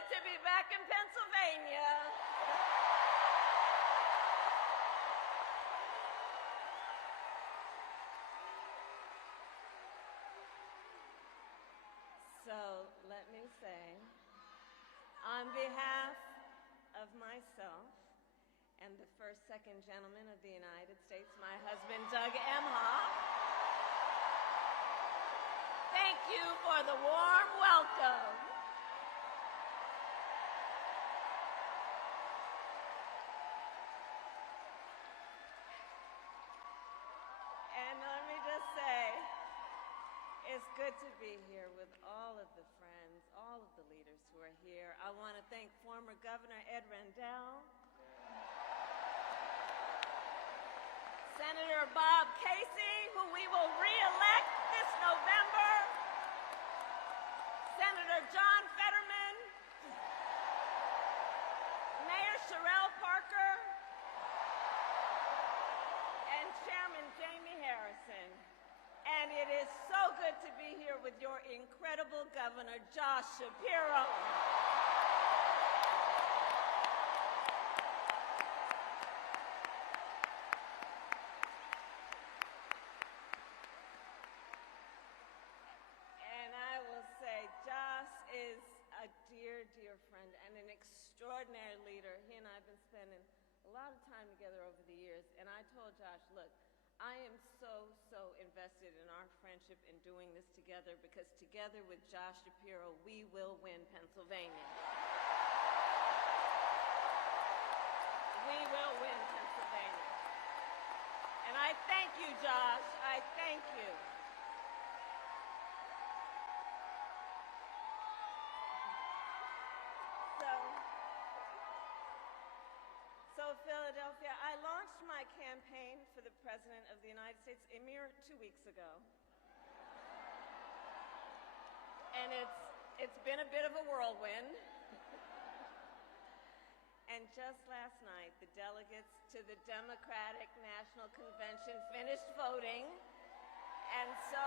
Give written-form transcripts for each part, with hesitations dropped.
good to be back in Pennsylvania. So let me say, on behalf of myself and the first second gentleman of the United States, my husband, Doug Emhoff, thank you for the warm welcome. And let me just say, it's good to be here with all of the friends, all of the leaders who are here. I want to thank former Governor Ed Rendell, Senator Bob Casey, who we will re-elect this November, Senator John Fetterman, Mayor Sherelle Parker, and Chairman Jamie Harrison. And it is so good to be here with your incredible Governor, Josh Shapiro. And I will say, Josh is a dear, dear friend and an extraordinary leader. He and I have been spending a lot of time together over the years. And I told Josh, look, I am so invested in our friendship in doing this together, because together with Josh Shapiro, we will win Pennsylvania. We will win Pennsylvania. And I thank you, Josh. I thank you. So Philadelphia, I launched my campaign for the President of the United States a mere 2 weeks ago. And it's been a bit of a whirlwind. And just last night, the delegates to the Democratic National Convention finished voting. And so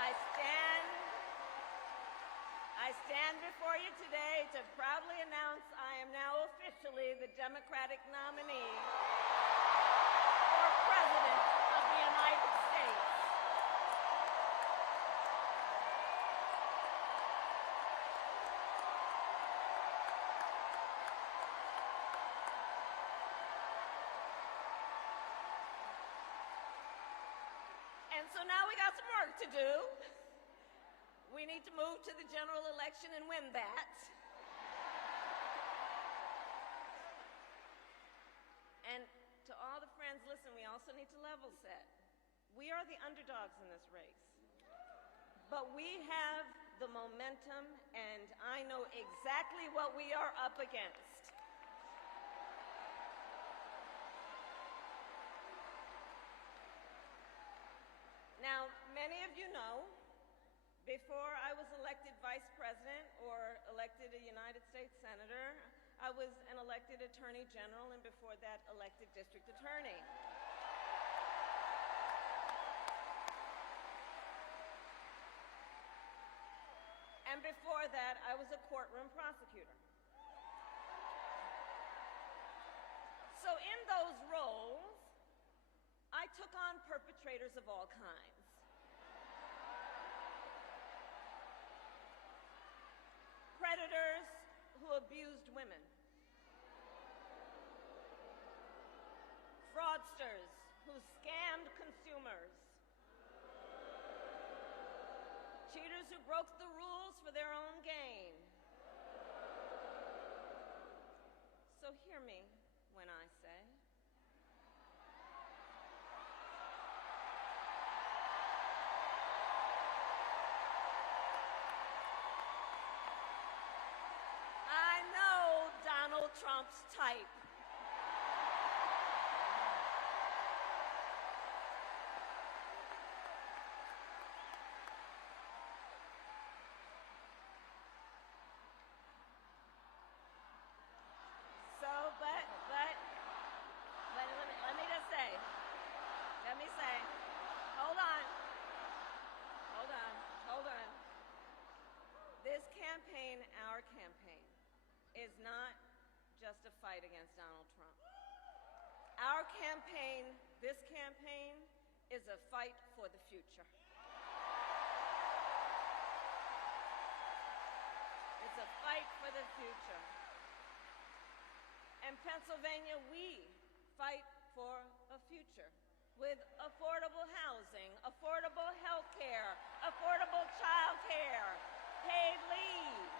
I stand before you today to proudly announce I am now officially the Democratic nominee for President of the United States. And so now we got some work to do. We need to move to the general election and win that. And to all the friends, listen, we also need to level set. We are the underdogs in this race. But we have the momentum, and I know exactly what we are up against. Now, many of you know, before I was elected vice president or elected a United States senator, I was an elected attorney general, and before that, elected district attorney. And before that, I was a courtroom prosecutor. So in those roles, I took on perpetrators of all kinds. Predators who abused women. Fraudsters who scammed consumers. Cheaters who broke the rules for their own gain. So hear me when I say, I know Donald Trump's type. So, but let me say, hold on. is not just a fight against Donald Trump. Our campaign, this campaign, is a fight for the future. It's a fight for the future. In Pennsylvania, we fight for a future with affordable housing, affordable health care, affordable child care, paid leave.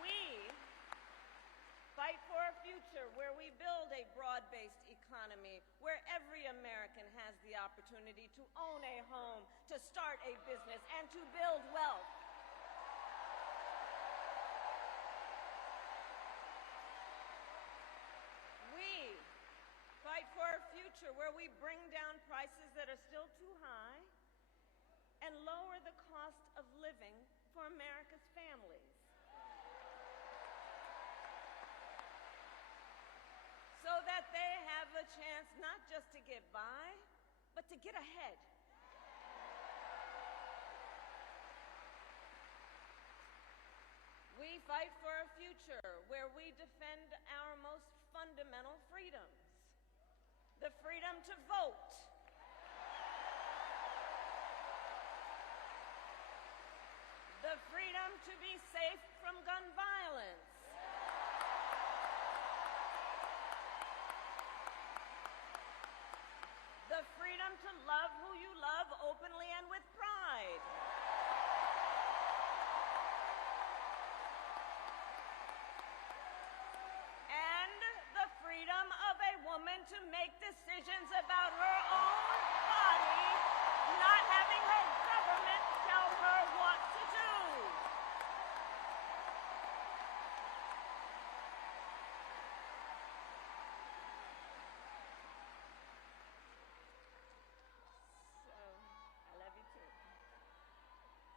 We fight for a future where we build a broad-based economy, where every American has the opportunity to own a home, to start a business, and to build wealth. We fight for a future where we bring down prices that are still too high and lower the cost of living for America's families. So that they have a chance not just to get by, but to get ahead. We fight for a future where we defend our most fundamental freedoms. The freedom to vote. The freedom to be safe from gun violence. The freedom to love who you love openly and with pride. And the freedom of a woman to make decisions about her own body, not having her government tell her what to do.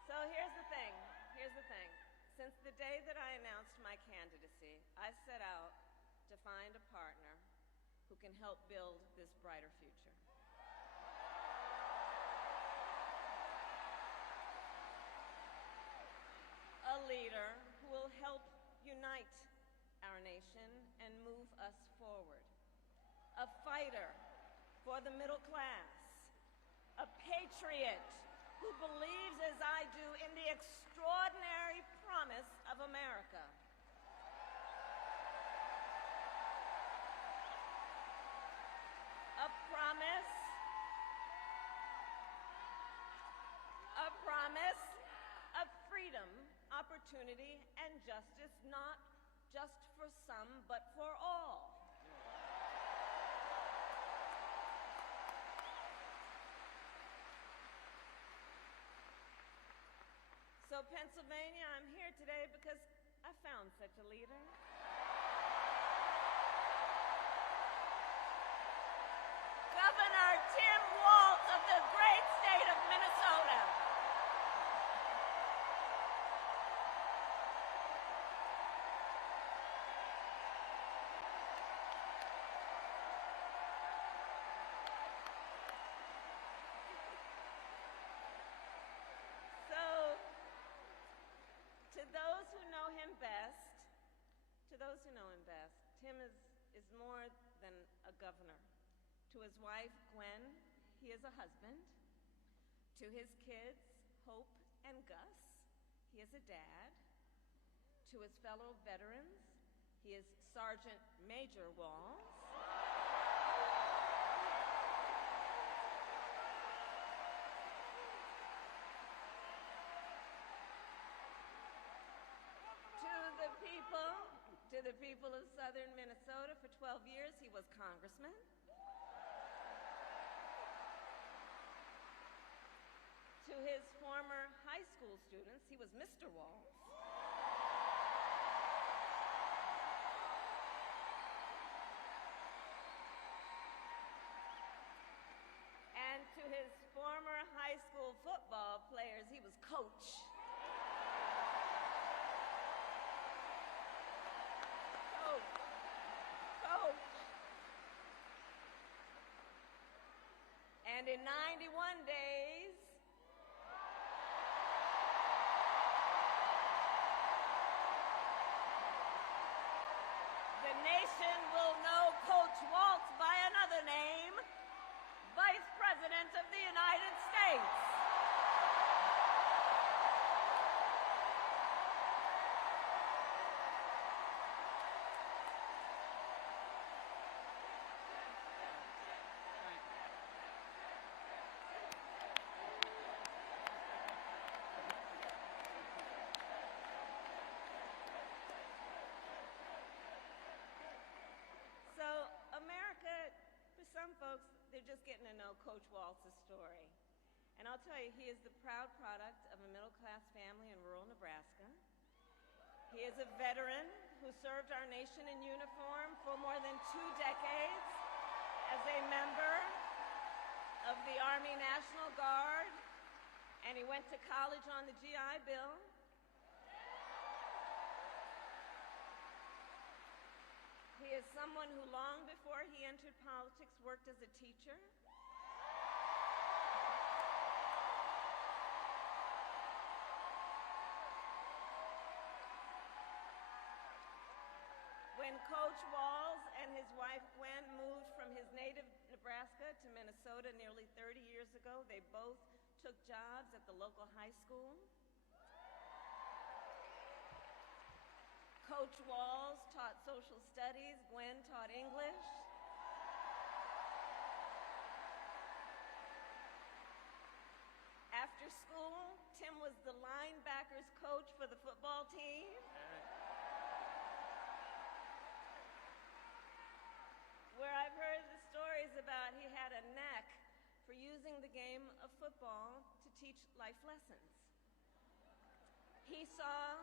So here's the thing. Since the day that I announced my candidacy, I set out to find a partner who can help build this brighter future. A leader who will help unite our nation and move us forward. A fighter for the middle class. A patriot who believes, as I do, in the extraordinary promise of America. A promise of freedom, opportunity, and justice, not just for some, but for all. So Pennsylvania, I'm here today because I found such a leader. Governor Tim Walz of the great state of Minnesota. Tim is more than a governor. To his wife, Gwen, he is a husband. To his kids, Hope and Gus, he is a dad. To his fellow veterans, he is Sergeant Major Walz. To the people of southern Minnesota, for 12 years, he was congressman. To his former high school students, he was Mr. Walz. And to his former high school football players, he was coach. And in 91 days, nation will know Coach Walz by another name, Vice President of the United States. So America, for some folks, they're just getting to know Coach Walz's story. And I'll tell you, he is the proud product of a middle-class family in rural Nebraska. He is a veteran who served our nation in uniform for more than 2 decades as a member of the Army National Guard, and he went to college on the GI Bill. He is someone who, long before he entered politics, worked as a teacher. When Coach Walz and his wife Gwen moved from his native Nebraska to Minnesota nearly 30 years ago, they both took jobs at the local high school. Coach Walz taught social studies, Gwen taught English. After school, Tim was the linebackers coach for the football team. Where I've heard the stories about he had a knack for using the game of football to teach life lessons. He saw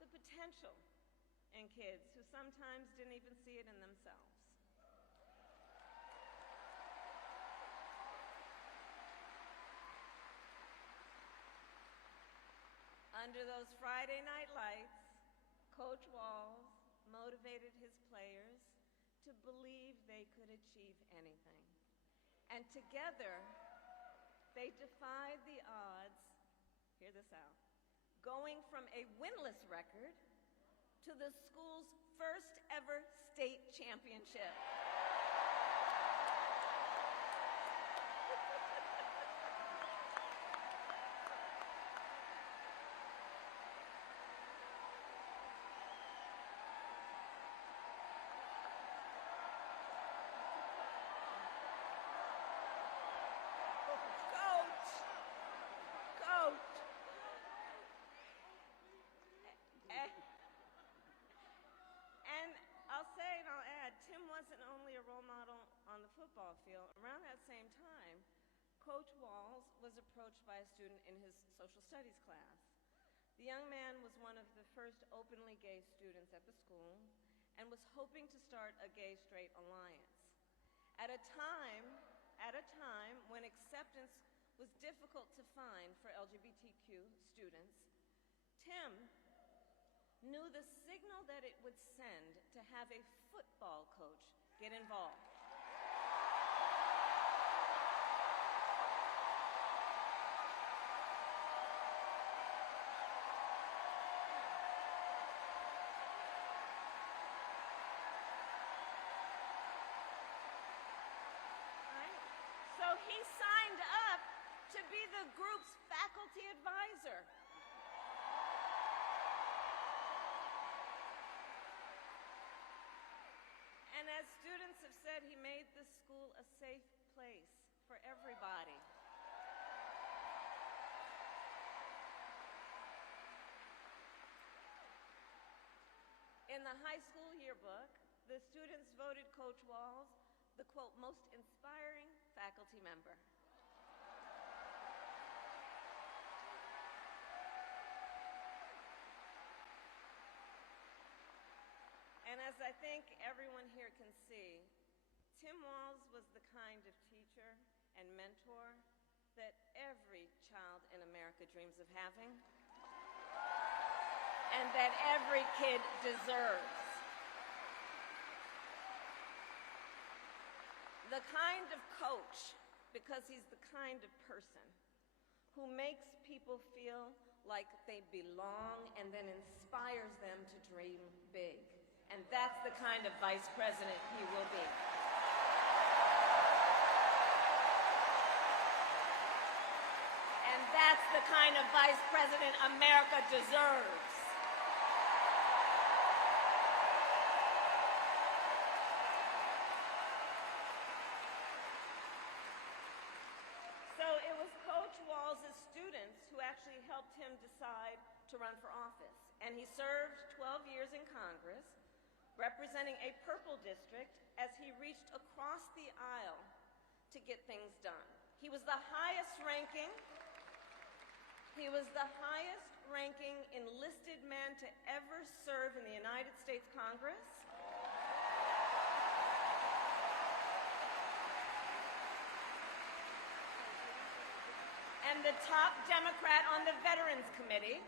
the potential in kids who sometimes didn't even see it in themselves. Under those Friday night lights, Coach Walz motivated his players to believe they could achieve anything. And together, they defied the odds, hear this out, going from a winless record to the school's first ever state championship. Tim wasn't only a role model on the football field. Around that same time, Coach Walz was approached by a student in his social studies class. The young man was one of the first openly gay students at the school and was hoping to start a gay-straight alliance. At a time when acceptance was difficult to find for LGBTQ students, Tim knew the signal that it would send to have a football coach get involved. Right? So he signed up to be the group's faculty advisor. And as students have said, he made the school a safe place for everybody. In the high school yearbook, the students voted Coach Walz the, quote, most inspiring faculty member. And as I think everyone here can see, Tim Walz was the kind of teacher and mentor that every child in America dreams of having, and that every kid deserves. The kind of coach, because he's the kind of person who makes people feel like they belong and then inspires them to dream big. And that's the kind of vice president he will be. And that's the kind of vice president America deserves. So it was Coach Walz's students who actually helped him decide to run for office. And he served 12 years in Congress, representing a purple district as he reached across the aisle to get things done. He was the highest ranking enlisted man to ever serve in the United States Congress. And the top Democrat on the Veterans Committee.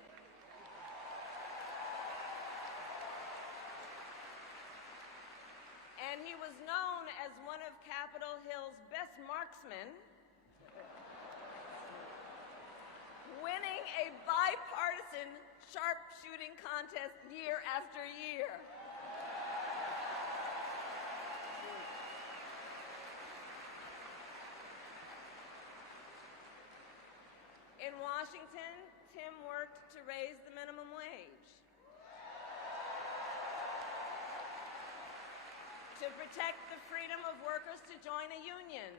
And he was known as one of Capitol Hill's best marksmen, winning a bipartisan sharpshooting contest year after year. In Washington, Tim worked to raise the minimum wage, to protect the freedom of workers to join a union,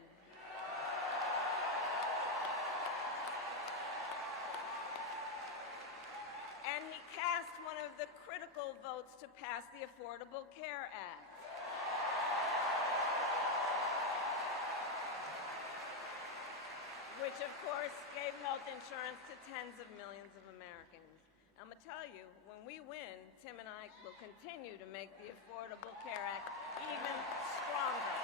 and he cast one of the critical votes to pass the Affordable Care Act. Which, of course, gave health insurance to tens of millions of Americans. I'm going to tell you, when we win, Tim and I will continue to make the Affordable Care Act even stronger.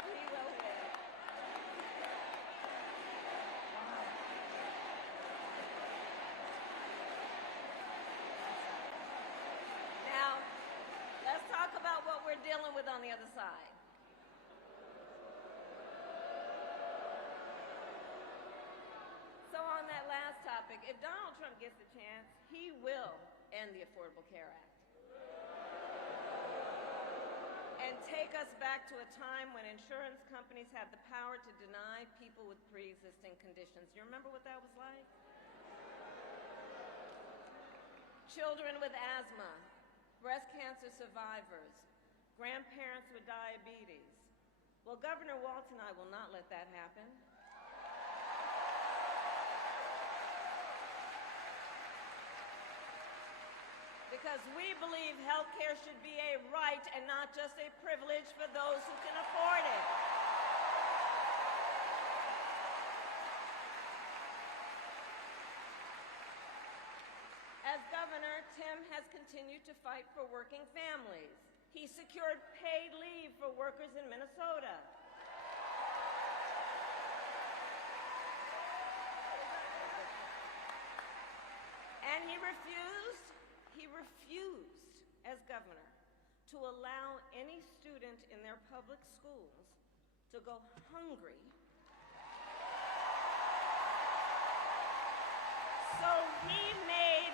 We will win. Now, let's talk about what we're dealing with on the other side. So on that last topic, if Donald Trump gets the chance, he will end the Affordable Care Act and take us back to a time when insurance companies had the power to deny people with pre-existing conditions. You remember what that was like? Children with asthma, breast cancer survivors, grandparents with diabetes. Well, Governor Walz and I will not let that happen. Because we believe health care should be a right and not just a privilege for those who can afford it. As governor, Tim has continued to fight for working families. He secured paid leave for workers in Minnesota. And he refused as governor to allow any student in their public schools to go hungry. So he made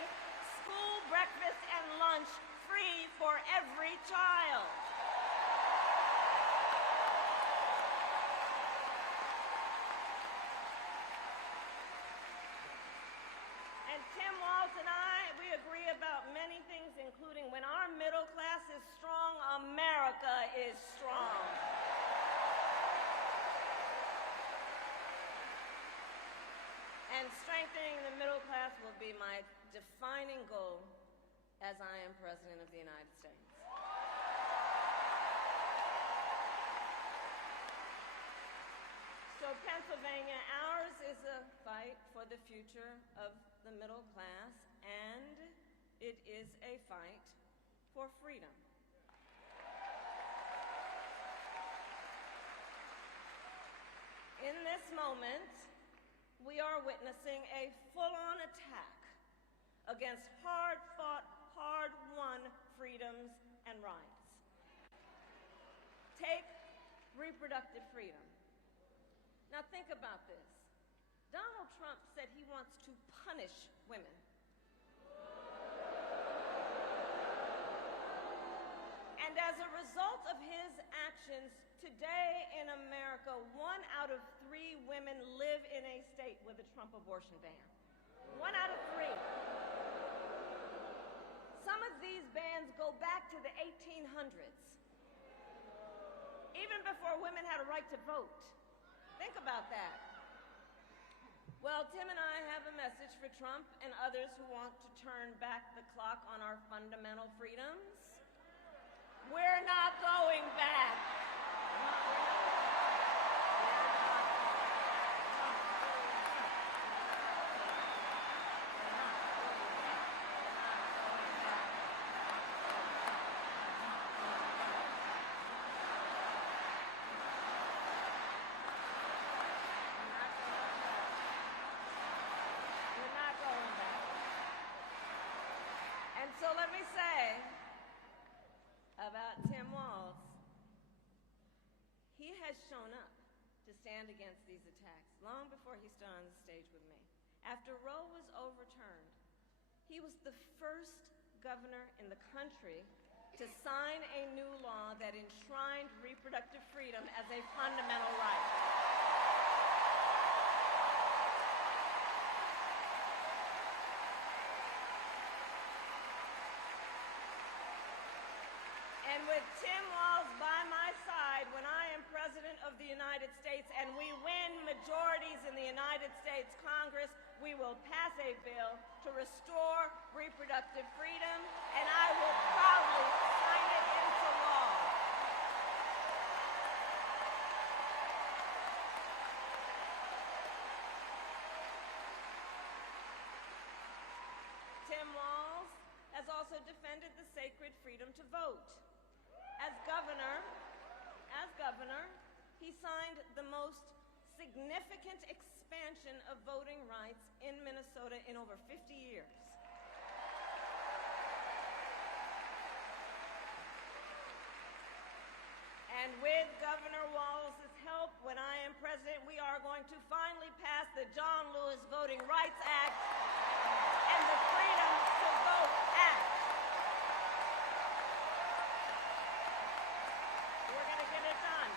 school breakfast and lunch free for every child. And Tim Walz and we agree about many things, including when our middle class is strong, America is strong. And strengthening the middle class will be my defining goal as I am President of the United States. So Pennsylvania, ours is a fight for the future of the middle class, and it is a fight for freedom. In this moment, we are witnessing a full-on attack against hard-fought, hard-won freedoms and rights. Take reproductive freedom. Now think about this. Donald Trump said he wants to punish women. And as a result of his actions, today in America, 1 out of 3 women live in a state with a Trump abortion ban. 1 out of 3. Some of these bans go back to the 1800s, even before women had a right to vote. Think about that. Well, Tim and I have a message for Trump and others who want to turn back the clock on our fundamental freedoms. We're not going back. So let me say about Tim Walz, he has shown up to stand against these attacks long before he stood on the stage with me. After Roe was overturned, he was the first governor in the country to sign a new law that enshrined reproductive freedom as a fundamental right. And with Tim Walz by my side when I am President of the United States and we win majorities in the United States Congress, we will pass a bill to restore reproductive freedom, and I will proudly sign it into law. Tim Walz has also defended the sacred freedom to vote. As governor, he signed the most significant expansion of voting rights in Minnesota in over 50 years. And with Governor Walz's help, when I am president, we are going to finally pass the John Lewis Voting Rights Act and the Freedom to Vote Act. We're going to get it done.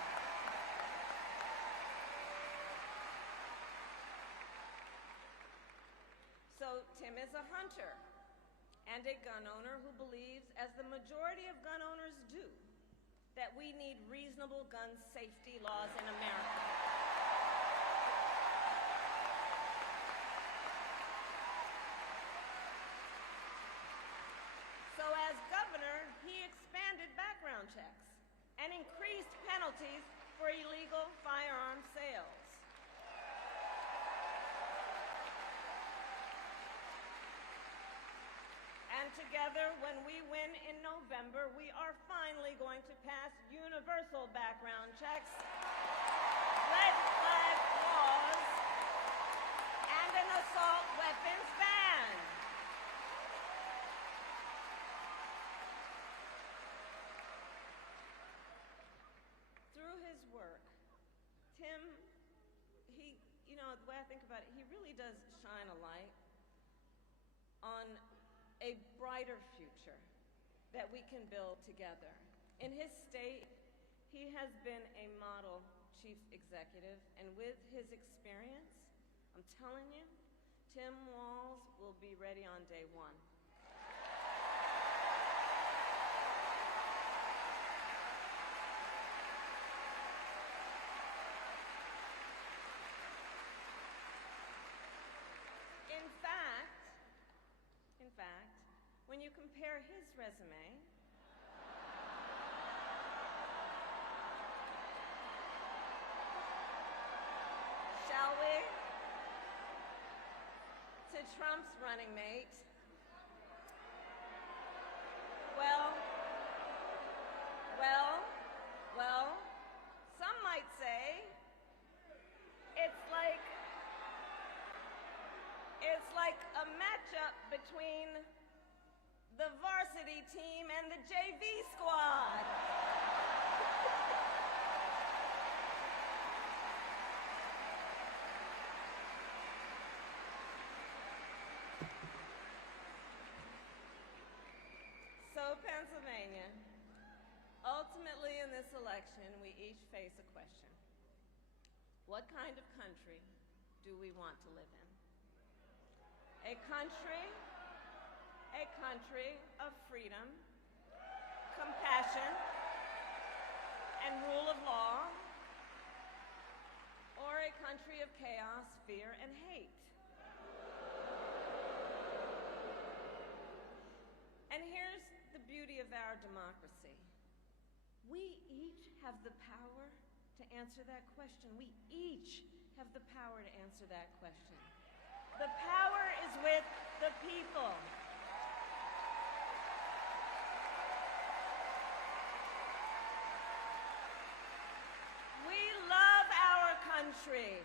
So Tim is a hunter and a gun owner who believes, as the majority of gun owners do, that we need reasonable gun safety laws in America. So as governor, he expanded background checks and increased penalties for illegal firearm sales. And together, when we win in November, we are finally going to pass universal background checks, red flag laws, and an assault weapons ban. Through his work, Tim, the way I think about it, he really does shine a light on a brighter future that we can build together. In his state, he has been a model chief executive, and with his experience, I'm telling you, Tim Walz will be ready on day one. In fact, when you compare his resume shall we, to Trump's running mate, well, some might say it's like a matchup between the varsity team and the JV squad. Ultimately, in this election, we each face a question. What kind of country do we want to live in? A country of freedom, compassion, and rule of law, or a country of chaos, fear, and hate? And here's the beauty of our democracy. We each have the power to answer that question. We each have the power to answer that question. The power is with the people. We love our country,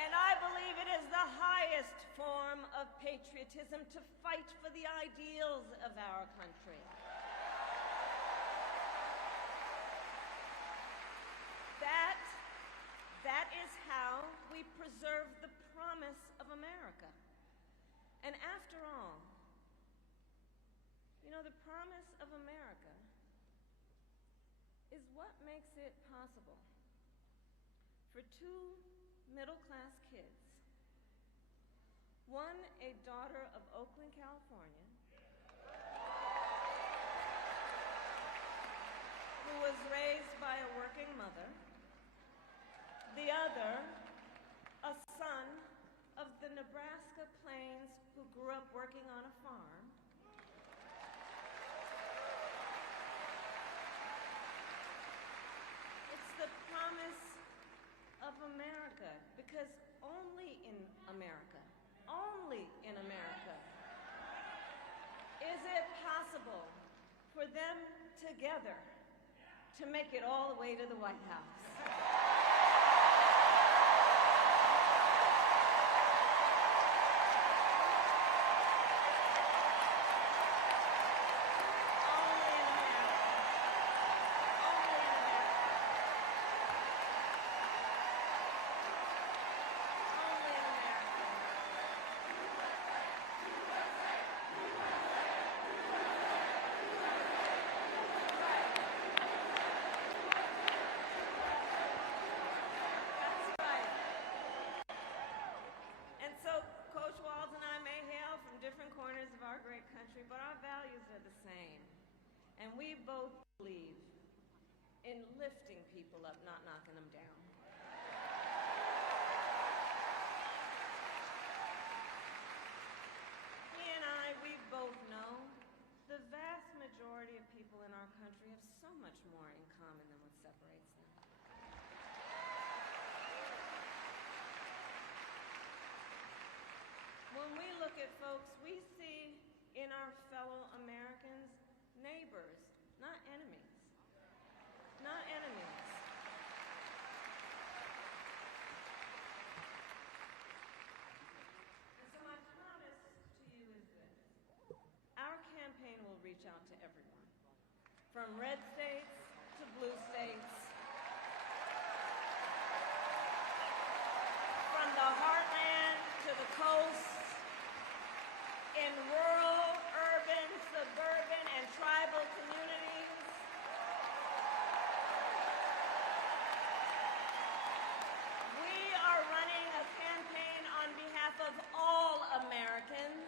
and I believe it is the highest form of patriotism to fight for the ideals of our country. That is how we preserve the promise of America. And after all, you know, the promise of America is what makes it possible for two middle-class kids, one a daughter of Oakland, California, who was raised by a working mother, the other a son of the Nebraska plains who grew up working on a farm. It's the promise of America, because only in America is it possible for them together to make it all the way to the White House. But our values are the same, and we both believe in lifting people up, not knocking them down. He and I, we both know the vast majority of people in our country have so much more in common than what separates them. When we look at folks, we see in our fellow Americans neighbors, not enemies. Not enemies. And so my promise to you is this. Our campaign will reach out to everyone, from red states to blue states, from the heartland to the coast, in rural, urban, suburban, and tribal communities. We are running a campaign on behalf of all Americans.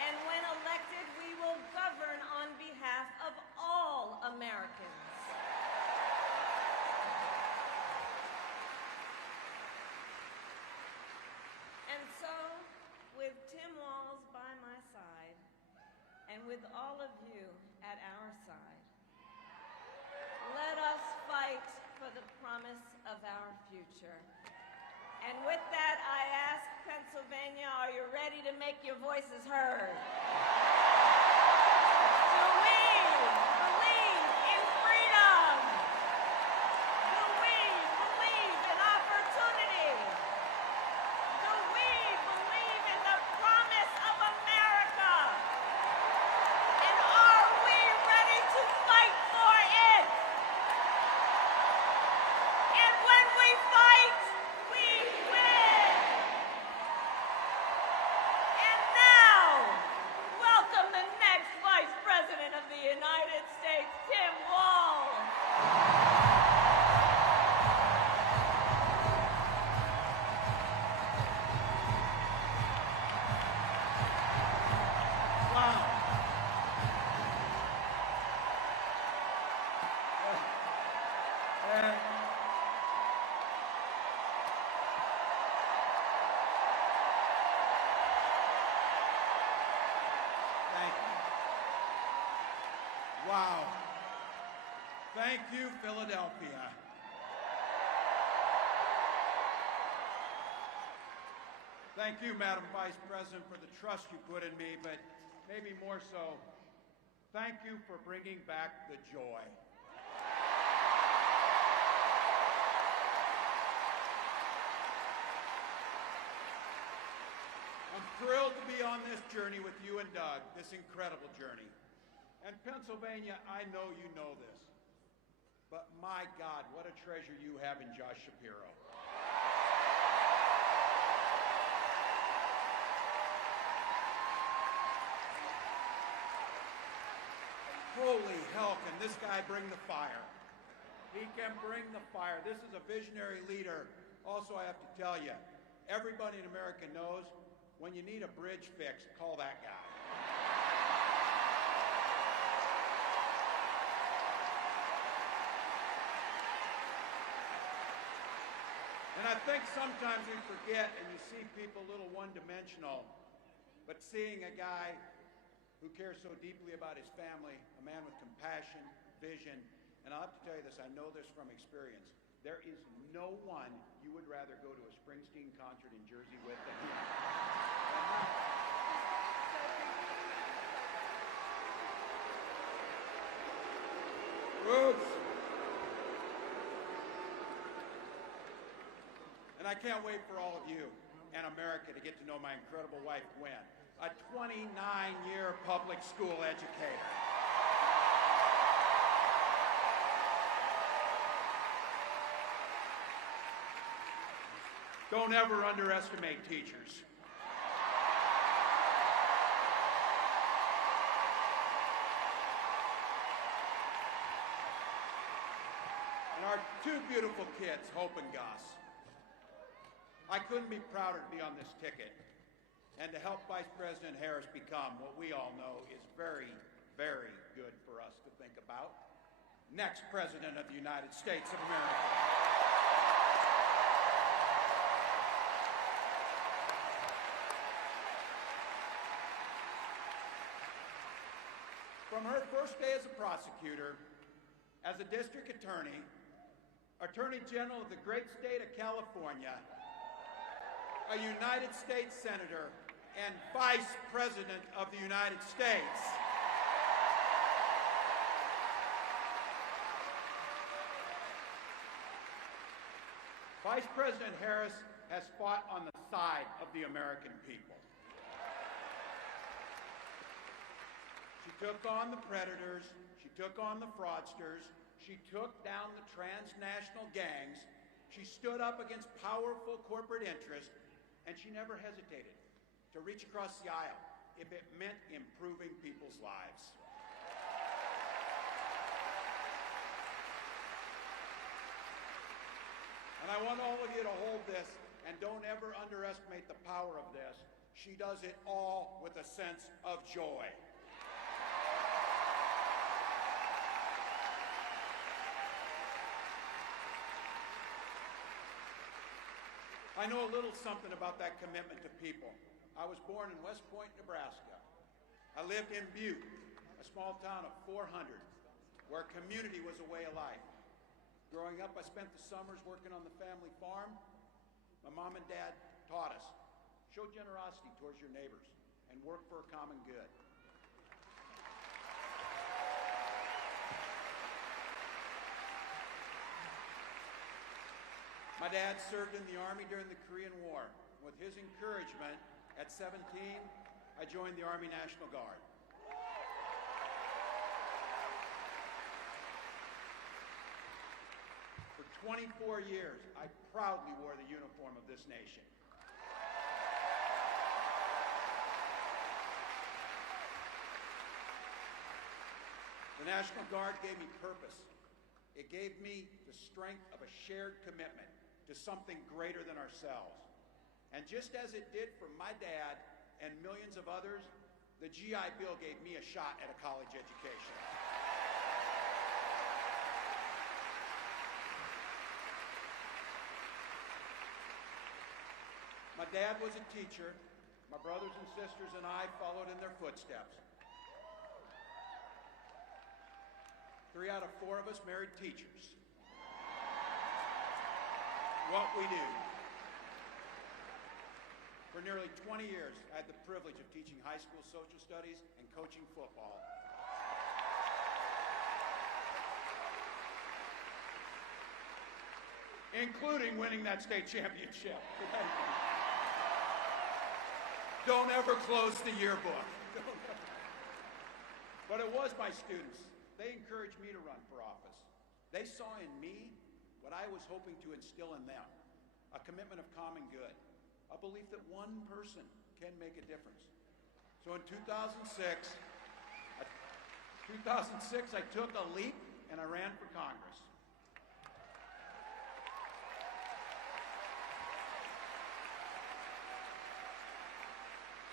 And when elected, we will govern on behalf of all Americans. With Tim Walz by my side, and with all of you at our side, let us fight for the promise of our future. And with that, I ask Pennsylvania, are you ready to make your voices heard? Do we believe in freedom? Do we believe in opportunity? Do we believe in the promise of America? And are we ready to fight for it? And when we fight, we win. And now, welcome the And thank you. Wow. Thank you, Philadelphia. Thank you, Madam Vice President, for the trust you put in me, but maybe more so, thank you for bringing back the joy. I'm thrilled to be on this journey with you and Doug, this incredible journey. And Pennsylvania, I know you know this, but my God, what a treasure you have in Josh Shapiro. Holy hell, can this guy bring the fire? He can bring the fire. This is a visionary leader. Also, I have to tell you, everybody in America knows when you need a bridge fixed, call that guy. And I think sometimes we forget, and you see people a little one-dimensional, but seeing a guy who cares so deeply about his family, a man with compassion, vision, and I'll have to tell you this, I know this from experience. There is no one you would rather go to a Springsteen concert in Jersey with than him. Roots. And I can't wait for all of you and America to get to know my incredible wife, Gwen, a 29-year public school educator. Don't ever underestimate teachers. And our two beautiful kids, Hope and Gus. I couldn't be prouder to be on this ticket and to help Vice President Harris become what we all know is very, very good for us to think about. Next President of the United States of America. From her first day as a prosecutor, as a district attorney, Attorney General of the great state of California, a United States Senator, and Vice President of the United States. Vice President Harris has fought on the side of the American people. She took on the predators, she took on the fraudsters, she took down the transnational gangs, she stood up against powerful corporate interests, and she never hesitated to reach across the aisle if it meant improving people's lives. And I want all of you to hold this, and don't ever underestimate the power of this. She does it all with a sense of joy. I know a little something about that commitment to people. I was born in West Point, Nebraska. I lived in Butte, a small town of 400, where community was a way of life. Growing up, I spent the summers working on the family farm. My mom and dad taught us, show generosity towards your neighbors and work for a common good. My dad served in the Army during the Korean War. With his encouragement, at 17, I joined the Army National Guard. For 24 years, I proudly wore the uniform of this nation. The National Guard gave me purpose. It gave me the strength of a shared commitment to something greater than ourselves. And just as it did for my dad and millions of others, the GI Bill gave me a shot at a college education. My dad was a teacher. My brothers and sisters and I followed in their footsteps. 3 out of 4 of us married teachers. What we do. For nearly 20 years, I had the privilege of teaching high school social studies and coaching football. Including winning that state championship. Don't ever close the yearbook. But it was my students. They encouraged me to run for office. They saw in me what I was hoping to instill in them, a commitment of common good, a belief that one person can make a difference. So in 2006, I took a leap and I ran for Congress.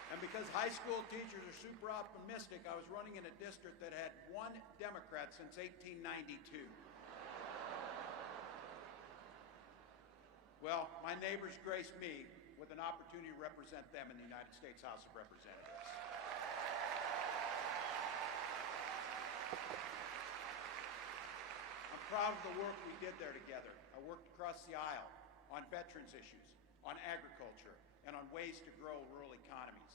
And because high school teachers are super optimistic, I was running in a district that had 1 Democrat since 1892. Well, my neighbors graced me with an opportunity to represent them in the United States House of Representatives. I'm proud of the work we did there together. I worked across the aisle on veterans issues, on agriculture, and on ways to grow rural economies.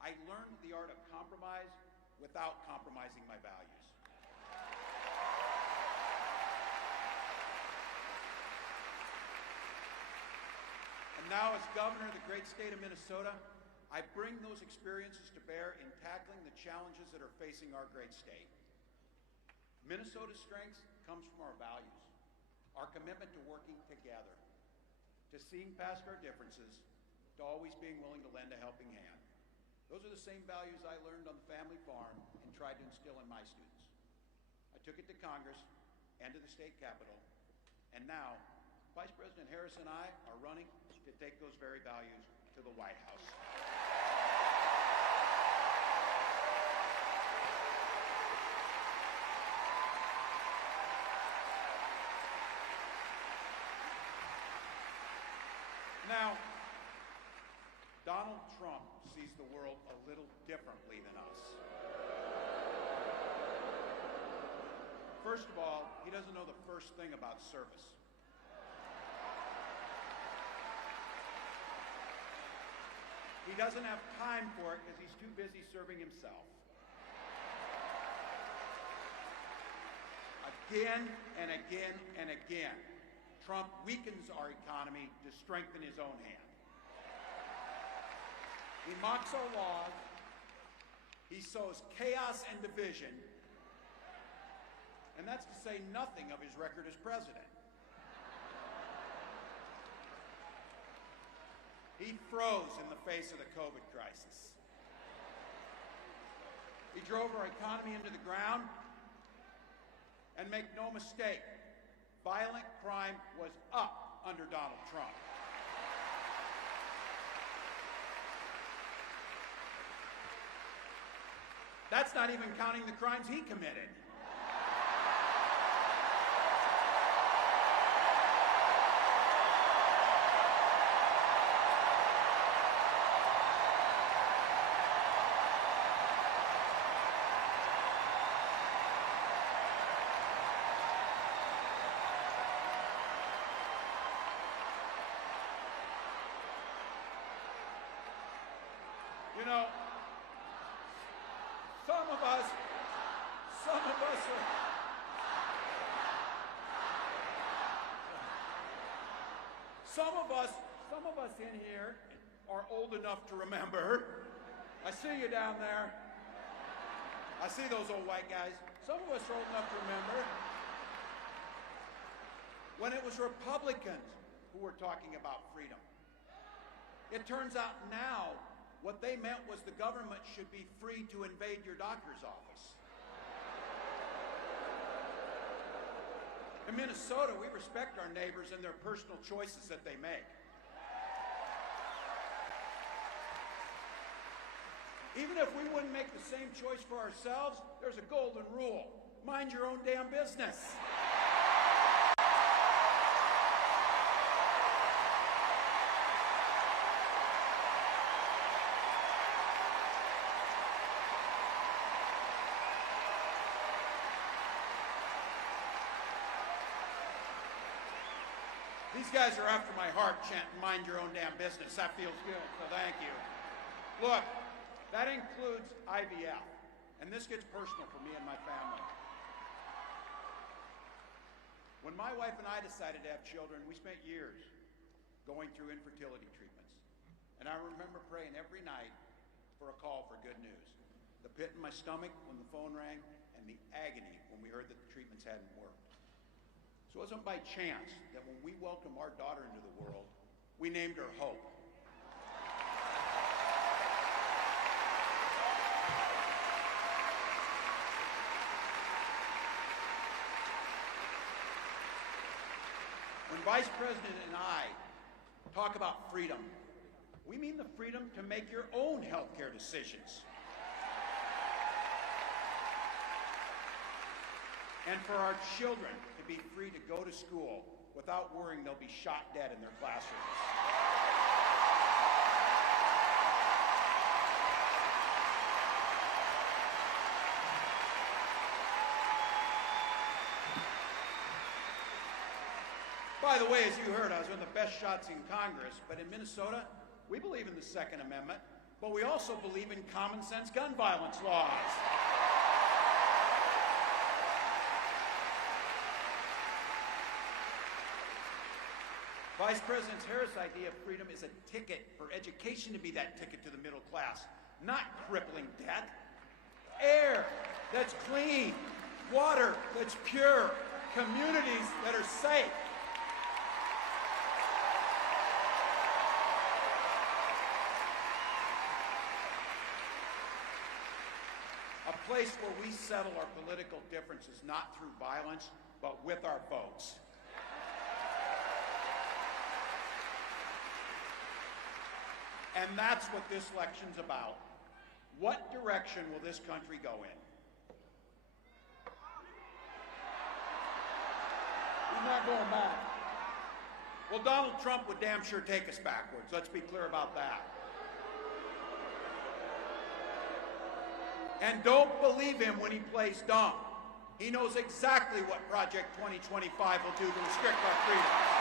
I learned the art of compromise without compromising my values. And now, as governor of the great state of Minnesota, I bring those experiences to bear in tackling the challenges that are facing our great state. Minnesota's strength comes from our values, our commitment to working together, to seeing past our differences, to always being willing to lend a helping hand. Those are the same values I learned on the family farm and tried to instill in my students. I took it to Congress and to the state capitol, and now Vice President Harris and I are running to take those very values to the White House. Now, Donald Trump sees the world a little differently than us. First of all, he doesn't know the first thing about service. He doesn't have time for it because he's too busy serving himself. Again and again and again, Trump weakens our economy to strengthen his own hand. He mocks our laws, he sows chaos and division, and that's to say nothing of his record as president. He froze in the face of the COVID crisis. He drove our economy into the ground, and make no mistake, violent crime was up under Donald Trump. That's not even counting the crimes he committed. You know, some of us in here are old enough to remember. I see you down there. I see those old white guys. Some of us are old enough to remember when it was Republicans who were talking about freedom. It turns out now what they meant was the government should be free to invade your doctor's office. In Minnesota, we respect our neighbors and their personal choices that they make. Even if we wouldn't make the same choice for ourselves, there's a golden rule. Mind your own damn business. These guys are after my heart chanting, mind your own damn business. That feels good, so thank you. Look, that includes IVF, and this gets personal for me and my family. When my wife and I decided to have children, we spent years going through infertility treatments. And I remember praying every night for a call for good news. The pit in my stomach when the phone rang, and the agony when we heard that the treatments hadn't worked. So it wasn't by chance that when we welcomed our daughter into the world, we named her Hope. When Vice President and I talk about freedom, we mean the freedom to make your own healthcare decisions. And for our children to be free to go to school without worrying they'll be shot dead in their classrooms. By the way, as you heard, I was one of the best shots in Congress, but in Minnesota, we believe in the Second Amendment, but we also believe in common sense gun violence laws. Vice President Harris' idea of freedom is a ticket for education to be that ticket to the middle class, not crippling debt. Air that's clean, water that's pure, communities that are safe. A place where we settle our political differences not through violence, but with our votes. And that's what this election's about. What direction will this country go in? He's not going back. Well, Donald Trump would damn sure take us backwards. Let's be clear about that. And don't believe him when he plays dumb. He knows exactly what Project 2025 will do to restrict our freedoms.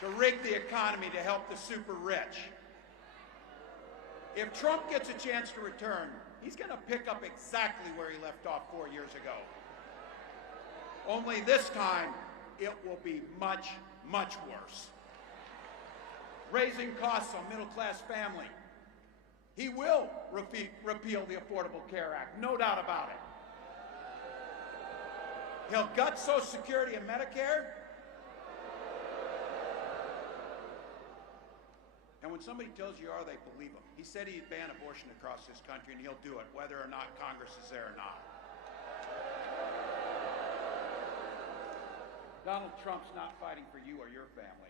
To rig the economy to help the super rich. If Trump gets a chance to return, he's going to pick up exactly where he left off 4 years ago. Only this time, it will be much, much worse. Raising costs on middle-class family. He will repeal the Affordable Care Act, no doubt about it. He'll gut Social Security and Medicare. And when somebody tells you are, they believe him. He said he'd ban abortion across this country, and he'll do it, whether or not Congress is there or not. Donald Trump's not fighting for you or your family.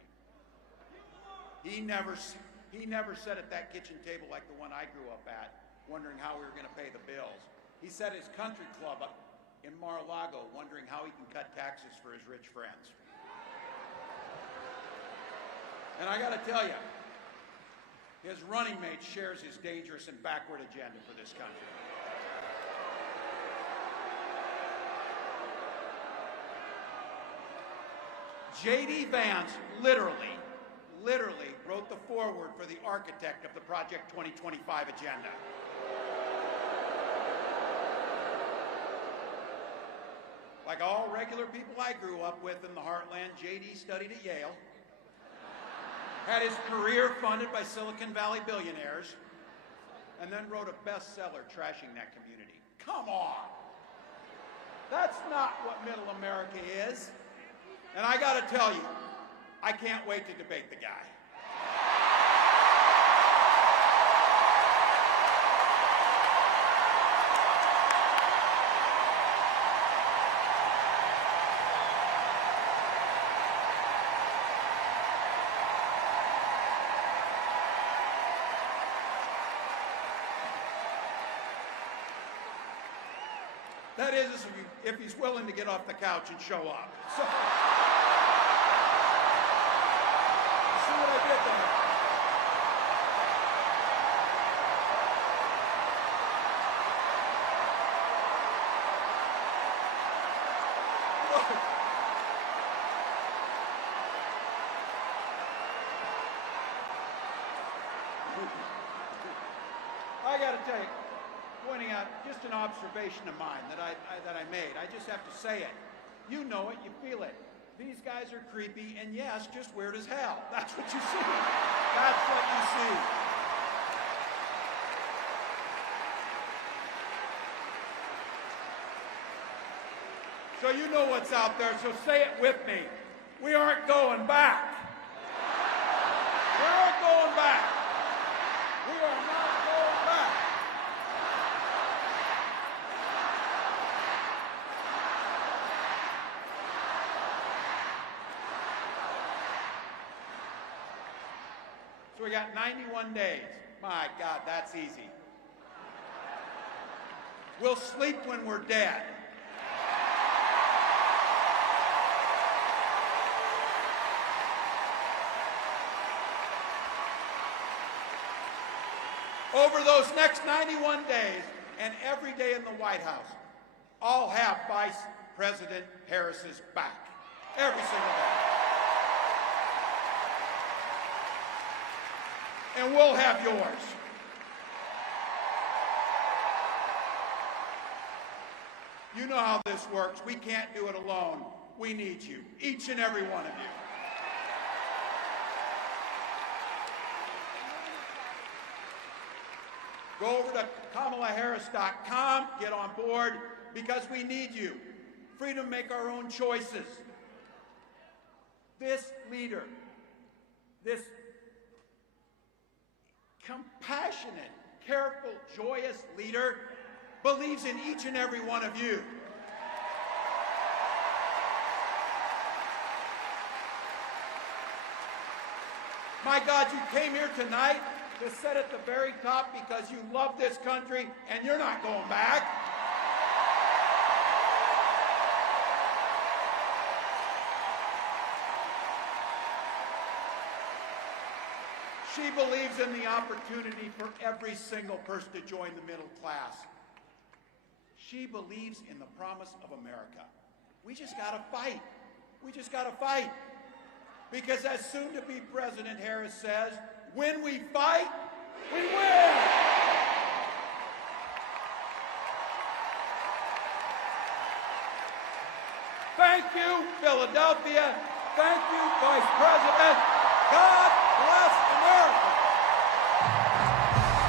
He never sat at that kitchen table like the one I grew up at, wondering how we were going to pay the bills. He sat at his country club up in Mar-a-Lago, wondering how he can cut taxes for his rich friends. And I got to tell you, his running mate shares his dangerous and backward agenda for this country. J.D. Vance literally wrote the foreword for the architect of the Project 2025 agenda. Like all regular people I grew up with in the heartland, J.D. studied at Yale, had his career funded by Silicon Valley billionaires, and then wrote a bestseller trashing that community. Come on! That's not what middle America is. And I gotta tell you, I can't wait to debate the guy. That is, if he's willing to get off the couch and show up. So, see what I did there? I got to tell you, pointing out just an observation of mine that I made. I just have to say it. You know it, you feel it. These guys are creepy, and yes, just weird as hell. That's what you see. That's what you see. So you know what's out there, so say it with me. We aren't going back. We aren't going back. We are not going back. So we got 91 days. My God, that's easy. We'll sleep when we're dead. Over those next 91 days, and every day in the White House, I'll have Vice President Harris's back. Every single day. And we'll have yours. You know how this works. We can't do it alone. We need you, each and every one of you. Go over to KamalaHarris.com, get on board, because we need you. Freedom to make our own choices. This leader, this compassionate, careful, joyous leader believes in each and every one of you. My God, you came here tonight to sit at the very top because you love this country and you're not going back. She believes in the opportunity for every single person to join the middle class. She believes in the promise of America. We just got to fight. We just got to fight. Because as soon-to-be President Harris says, when we fight, we win! Thank you, Philadelphia. Thank you, Vice President. God